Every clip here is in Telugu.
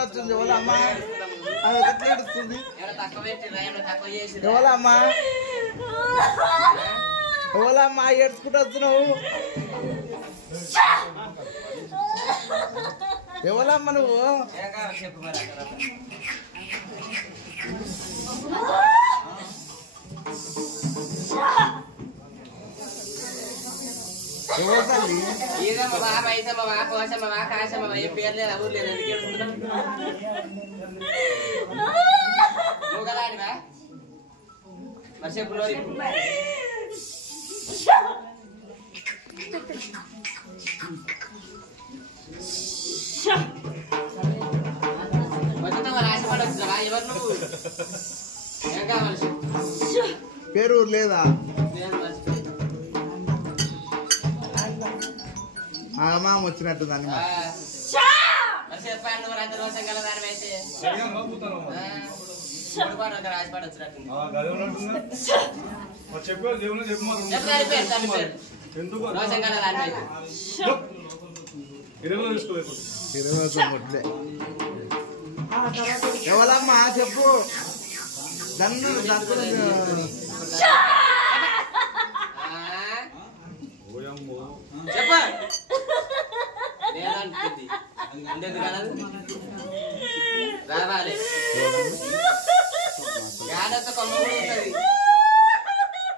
ఏడ్చుకుంటుంది ఎవరమ్మా ఆమె ఎట్లా ఏడుస్తుంది ఎవరమ్మా ఎవరమ్మా ఏడ్చుకుంటూ వస్తున్నావు ఎవరమ్మా నువ్వు ఎవరు తల్లి ఇదమ్మ బాబా ఐసమ్మ బా కోసమ్మ బా కాసమ్మ బా ఏం పేరు లేదు ఊరు లేదు ఎందుకు ఏడుస్తున్నావు నువ్వు కదా అడివా మరి చెప్పు నోరి మొత్తం రాసిపడి వచ్చినా ఎవరు నువ్వు ఏం కావాలి పేరు లేదా మామ వచ్చినట్టుందని చెప్పండి నువ్వు అంత రోజు గల దాని అయితే రాసిపడి వచ్చినట్టుంది రోజు గల దాని అయితే ఎవరమ్మా చెప్పు దన్ను చెప్ప లేదంటుంది అంతేందు కాదు రావాలి గాడంతా కొమ్మ కూడా ఉంటుంది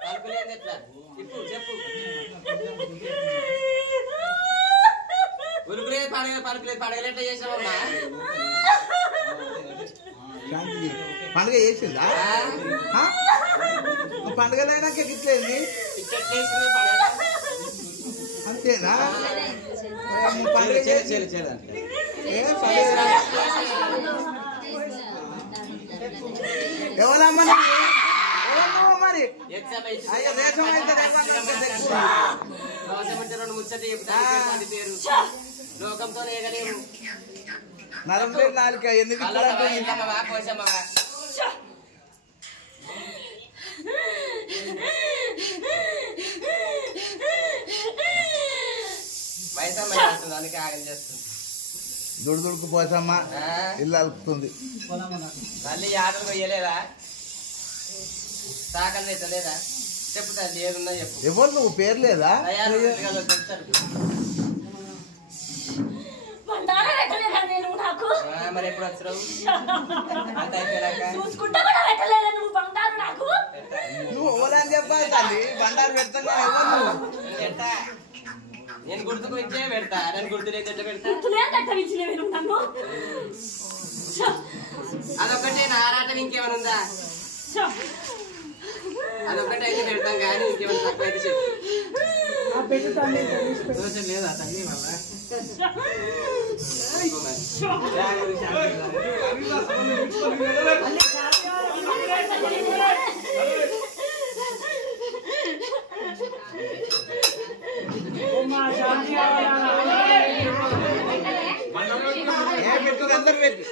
కలుపులేదు ఎట్లా చెప్పు చెప్పు ఉరుకులేదు పలుకులేదు పండుగలు ఎట్లా చేసావమ్మా పండుగ చేసిందా పండుగలైనాక ఎగిట్లేదు అంతేనా ఎవరమ్మా మరి ముచ్చట పేరు లోకంతో లేగలేము నలభై నాలుగు ఎందుకు వయసమ్మానికి ఆగం చేస్తుంది దుడుదుడుకు పోసమ్మా ఇల్లు అలుపుతుంది మళ్ళీ ఆటలు కొయ్యలేదా సాకలు ఎత్తలేదా చెప్తా ఏదున్నా చెప్పు ఎవరు నువ్వు పేరు లేదా మరి ఎప్పుడు వచ్చావు నువ్వు ఎవరని చెప్పాలి తల్లి బండారు పెడతా నేను గుర్తుకు ఇచ్చే పెడతా నేను గుర్తులేదు ఎట్లా పెడతా అదొక్కటే నారాటం ఇంకేమైనా ఉందా అదొక్కటే అయితే పెడతాం కానీ ఇంకేమైనా తక్కువ అయితే చెప్పు లేదా తల్లి పెట్టు